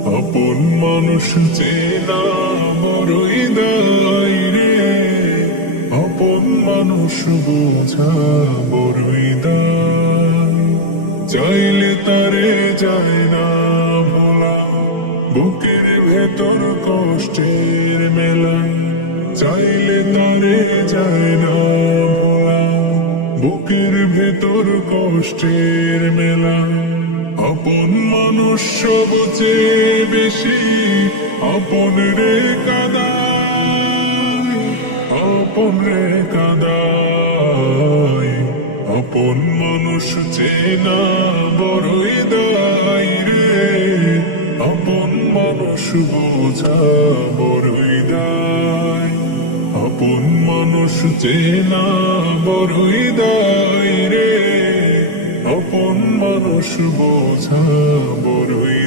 আপন মানুষ চেনা বড়ই দায় রে, আপন মানুষ বোঝা বড়ই দায়। চাইলে তারে যায় না ভোলা, বুকের ভেতর কষ্টের মেলা। চাইলে তারে যায় না ভোলা, বুকের ভেতর কষ্টের মেলা। আপন মানুষ সবচেয়ে বেশি আপন রে কাদায়, আপন রে কাদায়। আপন মানুষ চেনা বড়ই দায় রে, আপন মানুষ বোঝা বড়ই দায়। আপন মানুষ চেনা বড়ই দায় রে, আপন মানুষ বোঝা বড়ই